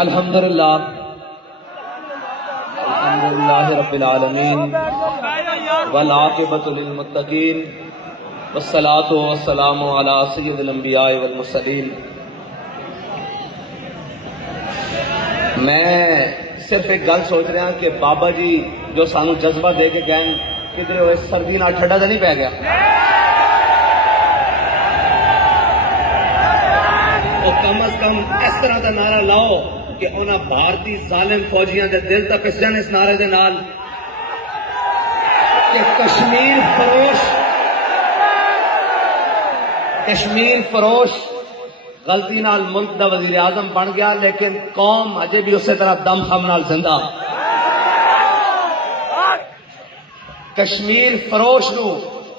الحمدللہ رب العالمین والعاقبۃ للمتقین والصلاۃ والسلام علی سید الانبیاء والمرسلین۔ میں صرف ایک گل سوچ رہا کہ بابا جی جو سانو جذبہ دے کے گئے کدھر ہوئے سردی نال ٹھنڈا تو نہیں پی گیا؟ کم از کم اس طرح کا نعرہ لاؤ کہ انہاں بھارتی ظالم فوجیاں دے دل تک پس جان اس نعرے دے نال کہ کشمیر فروش غلطی نال ملک دا وزیر اعظم بن گیا، لیکن قوم اجے بھی اسی طرح دم خم نال زندہ۔ کشمیر فروش نو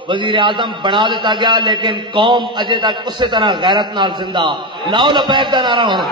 وزیر اعظم بنا دیتا گیا، لیکن قوم اجے تک اسی طرح غیرت نال زندہ۔ لاؤ لبیک دا نعرہ ہونا۔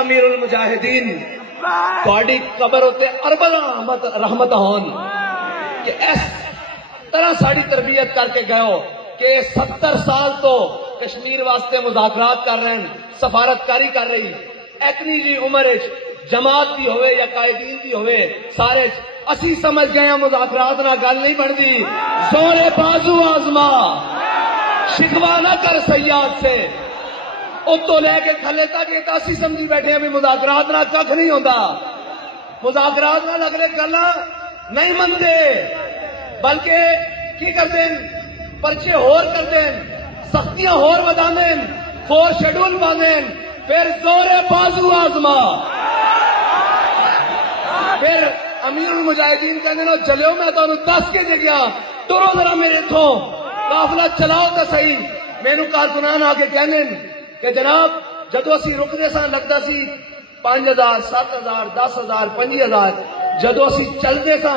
امیر المجاہدین تہاڈی قبر اتے ارباں رحمت ہون کہ اس طرح ساری تربیت کر کے گئے ہو کہ 70 سال تو کشمیر واسطے مذاکرات کر رہے ہیں، سفارتکاری کر رہی اتنی جی عمر جماعت دی ہوئے یا قائدین دی ہوئے سارے اسی سمجھ گئے ہیں مذاکرات نہ گل نہیں بنتی۔ زور بازو آزما، شکوا نہ کر سیاد سے، اتو لے کے تھلے تک یہ اسی سمجھی بیٹھے ہیں بھی مذاکرات نہ کھ نہیں ہوتا، مذاکرات نہ لگ رہے گلا نہیں منتے، بلکہ کی کرتے ہیں پرچے ہور کرتے ہیں، سختیاں ہور ودانے، فور شیڈول باندھے، پھر زور بازو آزما، پھر امیر المجاہدین کہنے لو چلو میں تو دس کے جے گیا ٹرو ذرا میرے تھوں قافلہ چلاؤ تو صحیح۔ مینو کارکنان آ کے کہنے کہ جناب جدو اسی رکتے سا لگتا سی 5000 7000 10000 5000، جدو اسی چلتے سا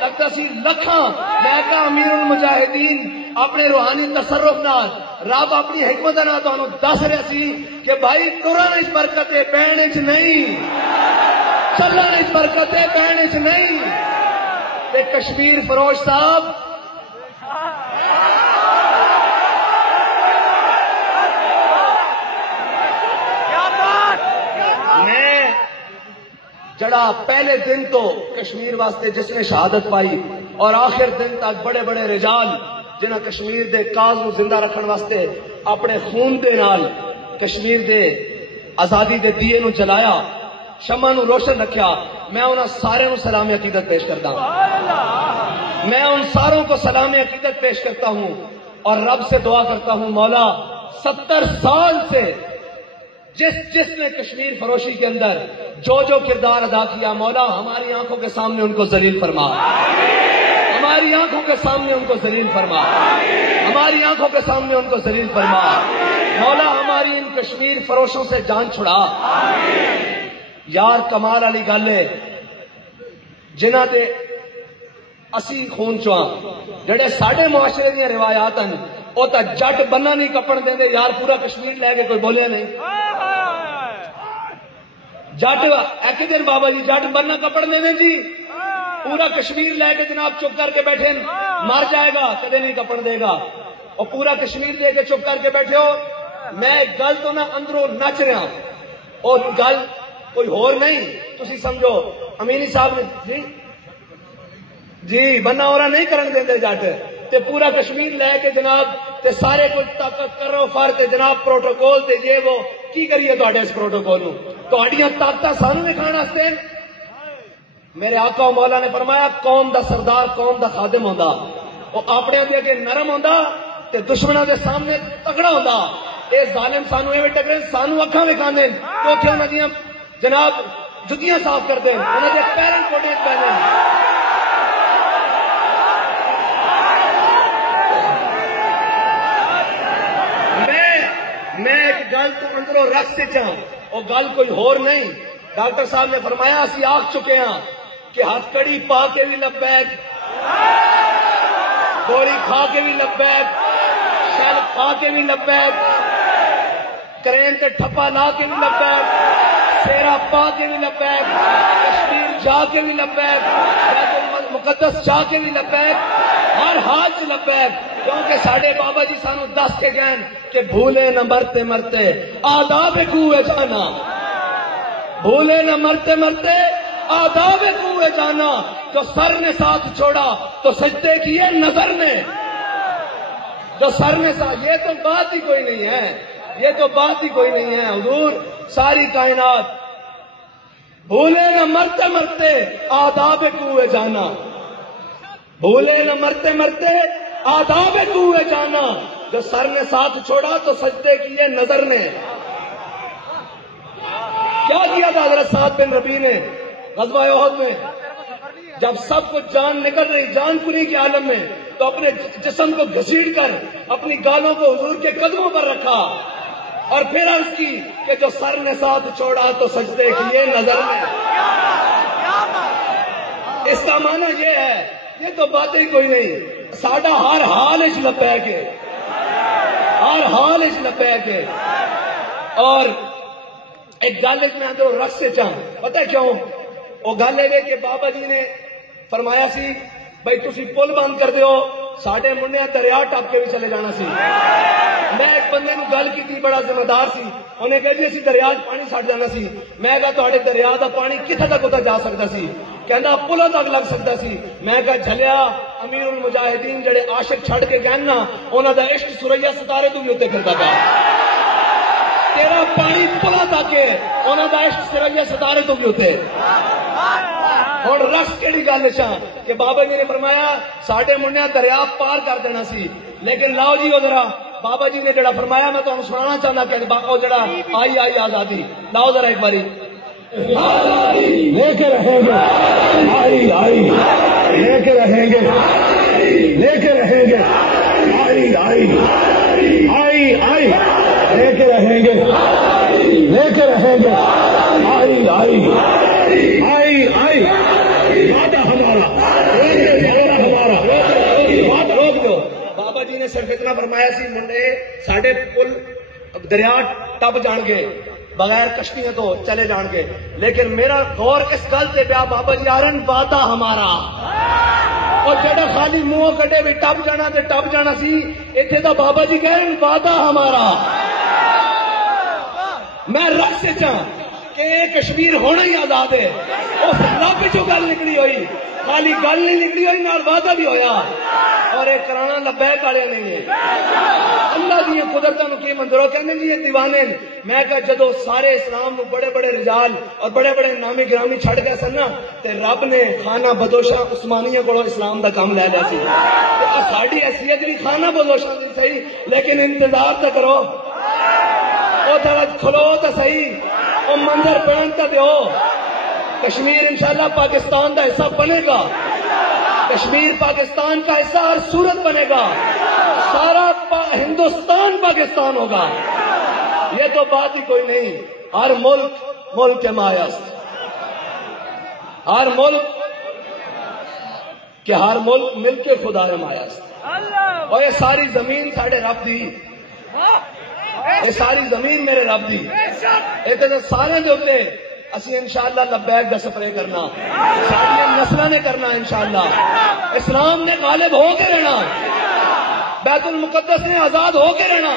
لگتا سی لکھاں۔ میں کہا امیر المجاہدین اپنے روحانی تصرف نال رب اپنی حکمت نال تانوں دس رہا سی کہ بھائی ٹرن وچ برکت ہے، بہن وچ نہیں، چلن وچ برکت ہے، بہن وچ نہیں۔ تے کشمیر فروش صاحب جڑا پہلے دن تو کشمیر واسطے جس نے شہادت پائی اور آخر دن تک بڑے بڑے رجال جنہاں کشمیر دے کاز نو زندہ رکھن واسطے اپنے خون دے نال کشمیر دے آزادی دے دیے نو جلایا، شمع نو روشن رکھیا، میں انہاں سارے نو سلام عقیدت پیش کرتا ہوں۔ میں ان ساروں کو سلام عقیدت پیش کرتا ہوں اور رب سے دعا کرتا ہوں مولا 70 سال سے جس نے کشمیر فروشی کے اندر جو کردار ادا کیا، مولا ہماری آنکھوں کے سامنے ان کو ذلیل فرما، ہماری آنکھوں کے سامنے ان کو ذلیل فرما، ہماری آنکھوں کے سامنے ان کو ذلیل فرما، مولا ہماری ان کشمیر فروشوں سے جان چھڑا۔ یار کمال والی گل ہے جنہ دے اسی خون چواں جڑے ساڈے معاشرے دیا روایات ہیں وہ تو جٹ بننا نہیں کپڑ دیں دے، یار پورا کشمیر لے کے کوئی بولیا نہیں۔ جٹ ایک دن بابا جی جٹ بننا کپڑ دیں دے جی، پورا کشمیر لے کے جناب چپ کر کے بیٹھے، مر جائے گا کدے نہیں کپڑ دے گا، اور پورا کشمیر دے کے چپ کر کے بیٹھے ہو۔ میں گل تو نہ اندروں نچ رہا اور گل کوئی ہور نہیں، تسی سمجھو امینی صاحب نے جی بننا ہو رہا نہیں کرن دے جٹ تے پورا کشمیر لے کے جناب تے سارے کچھ طاقت کرو فر تے جناب پروٹوکول تے یہ وہ کی کریے تہاڈے اس پروٹوکول نو، تہاڈیاں طاقتاں سانو وکھاؤن واسطے۔ میرے آقا و مولا نے فرمایا قوم دا سردار قوم دا خادم ہوندا، وہ اپنے دے اگے نرم ہوندا تے دشمنوں دے سامنے تکڑا ہوندا، اے ظالم سانو ایویں ٹکرے سانو اکھاں وکھاندے تے اوتھے انہاں دیاں جناب جتیاں صاف کردے انہاں دے پیراں کوٹے پہنے۔ میں ایک گل تو اندروں رکھ سے چاہوں، وہ گل کوئی ہور نہیں۔ ڈاکٹر صاحب نے فرمایا اسی آکھ چکے ہاں کہ ہتھ کڑی پا کے بھی لبیک، گولی کھا کے بھی لبیک، شل کھا کے بھی لبیک، کرین تے ٹھپا لا کے بھی لبیک، سیرا پا کے بھی لبیک، کشمیر جا کے بھی لبیک، بیت المقدس جا کے بھی لبیک، ہر حال چ لبیک، کیونکہ ساڈے بابا جی سانو دس کے گئے کہ بھولے نہ مرتے مرتے آداب کوئے جانا، بھولے نہ مرتے مرتے آداب کوئے جانا، جو سر نے ساتھ چھوڑا تو سجدے کیے نظر نے، جو سر نے ساتھ، یہ تو بات ہی کوئی نہیں ہے، یہ تو بات ہی کوئی نہیں ہے حضور، ساری کائنات بھولے نہ مرتے مرتے آداب کوئے جانا، بھولے نہ مرتے مرتے آداب کوئے جانا، جو سر نے ساتھ چھوڑا تو سجدے کیے نظر نے۔ کیا کیا تھا حضرت سعد بن ربیع نے غزوہ احد میں؟ جب سب کچھ جان نکل رہی، جان کنی کے عالم میں، تو اپنے جسم کو گھسیٹ کر اپنی گالوں کو حضور کے قدموں پر رکھا اور پھر عرض کی کہ جو سر نے ساتھ چھوڑا تو سجدے کیے نظر میں۔ اس کا معنی یہ ہے، یہ تو باتیں کوئی نہیں، ساڈا ہر حال اچ لبیک ہے، ہر حال اچ لبیک ہے۔ اور ایک گل میں اندروں رکھ سے چاہوں، پتہ کیوں؟ وہ گل ہے کہ بابا جی نے فرمایا سی بھائی تسی پل بند کر دیو، ساڈے منڈیاں دریا ٹپ کے بھی چلے جانا سی۔ میں ایک بندے نو گل کی، بڑا ذمہ دار سی، انہیں کہا جی اسی دریا پانی سٹ جانا سی۔ میں کہا تہاڈے دریا دا پانی کتھے تک اتنا جا سکتا سی؟ کہندا پلوں تک لگ سکتا سی۔ میں کہا جھلیا امیر المجاہدین جڑے عاشق چھڑ کے گئے نا، انہاں دا عشق سوریا ستارے تو بھی اتنے کرتا پیا، تیرا پانی پلوں تک ہے، انہاں دا عشق سوریا ستارے تو بھی اتنے۔ اور رس کیڑی گل کہ بابا جی نے فرمایا ساڈے منڈیاں دریا پار کر دینا سی، لیکن لاؤ جی ذرا بابا جی نے جڑا فرمایا میں تمہیں سنانا چاہنا کہ باقا جڑا آئی آئی آزادی، لاؤ ذرا ایک باری لے کے رہیں گے، آئی آئی لے کے رہیں گے، لے کے رہیں گے، آئی آئی آئی آئی لے کے رہیں گے، لے کے رہیں گے، آئی آئی آئی آئی وعدہ ہمارا، وعدہ ہمارا، روک دو۔ بابا جی نے صرف اتنا فرمایا سی منڈے ساڈے پل دریا ٹپ جان گے، بغیر کشتیاں تو چلے جان گے، لیکن میرا غور اس گل سے پیا بابا جی آرن وعدہ ہمارا، اور جڑا خالی منہ کٹے بھی ٹپ جانا تے ٹپ جانا سی، اتنے تو بابا جی کہہ رہے وعدہ ہمارا۔ میں رکھ سے چاہ کہ یہ کشمیر ہونا ہی آزاد ہے، اس رب جو گل نکلی ہوئی، خالی گل نہیں نکلی ہوئی، نال وعدہ بھی ہویا، اور یہ کرانا لبیک والے نہیں ہے۔ اللہ دی قدرتوں کی منظوروں کہنے جی یہ دیوانے۔ میں کہا جدو سارے اسلام نو بڑے بڑے رجال اور بڑے بڑے نامی گرامی چھڑ گئے سن نا، تے رب نے خانہ بدوشا عثمانیہ کو اسلام دا کام لے لیا سی۔ ساری حیثیت بھی خانہ بدوشا دی صحیح، لیکن انتظار تو کرو، وہ درد کھلو تو صحیح، وہ منظر پڑھن تو دیو۔ کشمیر انشاءاللہ پاکستان دا حصہ بنے گا، کشمیر پاکستان کا حصہ ہر صورت بنے گا، سارا ہندوستان پاکستان ہوگا، یہ تو بات ہی کوئی نہیں۔ ہر ملک ملک کے مایست، ہر ملک کہ ہر ملک مل کے خدا مایست، اور یہ ساری زمین ساڑھے رب دی، یہ ساری زمین میرے رب دی، یہ سارے دے اوپر اسی انشاءاللہ لبیک دا سپرے کرنا، ساری نسلوں نے کرنا انشاءاللہ، اسلام نے غالب ہو کے رہنا، بیت المقدس نے آزاد ہو کے رہنا۔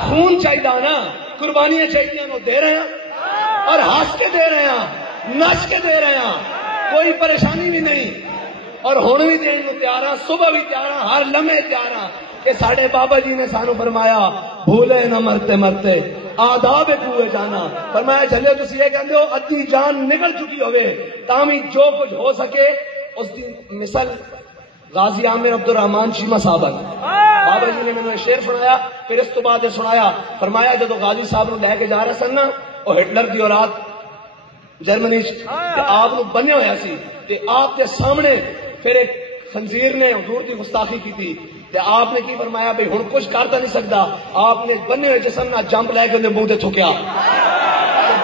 خون چاہیے نا، قربانیاں چاہیے نو دے رہے ہیں، اور ہنس کے دے رہے ہیں، نچ کے دے رہے ہیں، کوئی پریشانی بھی نہیں، اور ہن بھی دین نو تیار ہاں، صبح بھی تیار ہاں، ہر لمحے تیار ہاں کہ ساڈے بابا جی نے سانو فرمایا بھولے نہ مرتے مرتے آداب کوئے جانا۔ فرمایا چلے تسی یہ کہندے ہو ادھی جان نکل چکی ہوئے تاں بھی جو کچھ ہو سکے اس دی مثل غازی عامر عبدالرحمان چیمہ صاحب بابا جی نے مینوں شعر سنایا، پھر اس تو بعد سنایا، فرمایا جدو غازی صاحب نو لے کے جا رہے سن نا، وہ ہٹلر دی اولاد جرمنی آپ نو بنیا ہوا سی، تے آپ کے سامنے پھر ایک خنزیر نے حضور دی گستاخی کی تھی، تے آپ نے کی فرمایا بھئی ہن کچھ کر تو نہیں سکتا، آپ نے بنے ہوئے جسم نہ جمپ لے کے منہ تے تھکیا،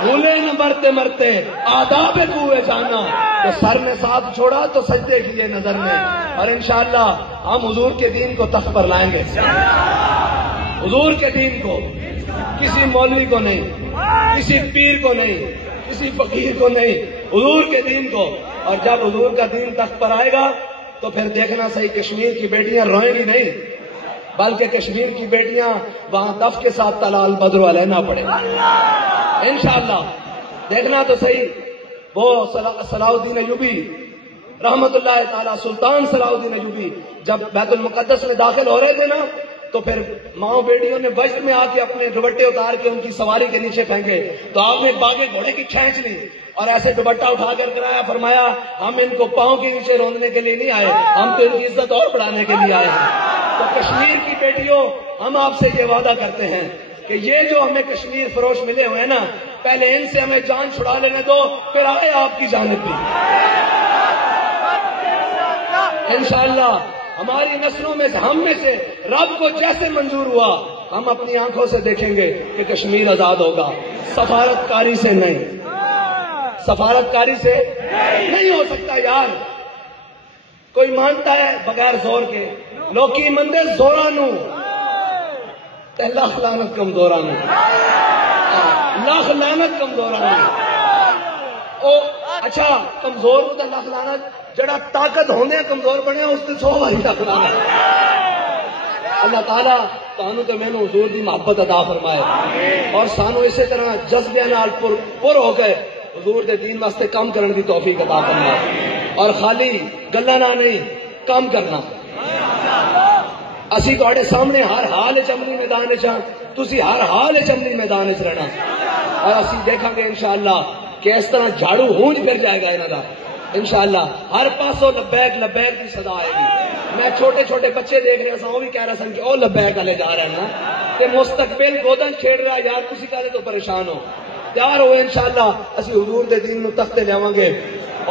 بھولے نہ مرتے مرتے آداب کوئے جانا، تو سر نے ساتھ چھوڑا تو سجدے کیے نظر میں، اور انشاءاللہ ہم حضور کے دین کو تخت پر لائیں گے، حضور کے دین کو، کسی مولوی کو نہیں، کسی پیر کو نہیں، کسی فقیر کو نہیں، حضور کے دین کو، اور جب حضور کا دین تخت پر آئے گا تو پھر دیکھنا صحیح کشمیر کی بیٹیاں روئیں گی نہیں، بلکہ کشمیر کی بیٹیاں وہاں دف کے ساتھ تلال بدر علینا پڑے انشاءاللہ۔ دیکھنا تو صحیح، وہ صلاح الدین ایوبی رحمت اللہ تعالی، سلطان صلاح الدین ایوبی جب بیت المقدس میں داخل ہو رہے تھے نا، تو پھر ماؤں بیٹیوں نے وجد میں آ کے اپنے دوپٹے اتار کے ان کی سواری کے نیچے پھینکے، تو آپ نے باغے گھوڑے کی کھینچ لی اور ایسے دوپٹہ اٹھا کر کرایا، فرمایا ہم ان کو پاؤں کے نیچے روندنے کے لیے نہیں آئے، ہم تو ان کی عزت اور بڑھانے کے لیے آئے ہیں۔ تو کشمیر کی بیٹیوں، ہم آپ سے یہ وعدہ کرتے ہیں کہ یہ جو ہمیں کشمیر فروش ملے ہوئے ہیں نا، پہلے ان سے ہمیں جان چھڑا لینے دو، پھر آئے آپ کی جانب بھی انشاءاللہ۔ ہماری نسلوں میں سے، ہم میں سے رب کو جیسے منظور ہوا، ہم اپنی آنکھوں سے دیکھیں گے کہ کشمیر آزاد ہوگا، سفارت کاری سے نہیں، سفارت کاری سے نہیں ہو سکتا یار۔ کوئی مانتا ہے بغیر زور کے، لوکی مندے زورا نو تے لاکھ لعنت کمزورا نو، لاکھ لعنت کمزورا نو۔ او اچھا کمزور تے لاکھ لعنت، جڑا طاقت ہوندے کمزور بنیا اس تے 100 باری لاکھ لعنت۔ اللہ تعالیٰ تانوں تے مینوں حضور دی محبت عطا فرمائے، اور سانو اسی طرح جذبے نال پر ہو کے حضور دے دین واسطے کام کرنے دی توفیق عطا فرمائے، اور خالی گلاں نہ نہیں کام کرنا۔ اسی تواڈے سامنے ہر حال وچ عملی میدان وچ ہاں، تسی ہر حال وچ عملی میدان وچ رہنا، اور اسی دیکھاں گے انشاءاللہ کہ اس طرح جھاڑو ہونج پھر جائے گا انہاں دا انشاءاللہ، ہر پاسوں لبیک لبیک کی صدا آئے گی۔ میں چھوٹے چھوٹے بچے دیکھ رہا سا، وہ بھی کہہ رہا سن کہ او لبیک والے جا رہے ہیں نا، تے مستقبل گودن کھیڑ رہا یار، تسی کالے تو پریشان ہو، تیار ہوئے انشاءاللہ اسی حضور دے دین نو تختے لیاواں گے،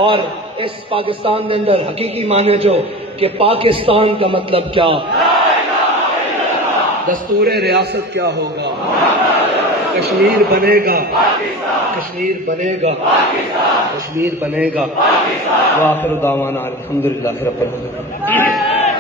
اور اس پاکستان دے اندر حقیقی معنی جو کہ پاکستان کا مطلب کیا، دستور ریاست کیا ہوگا، کشمیر بنے گا، کشمیر بنے گا، کشمیر بنے گا۔ وآخر دعوانا الحمدللہ رب العالمین۔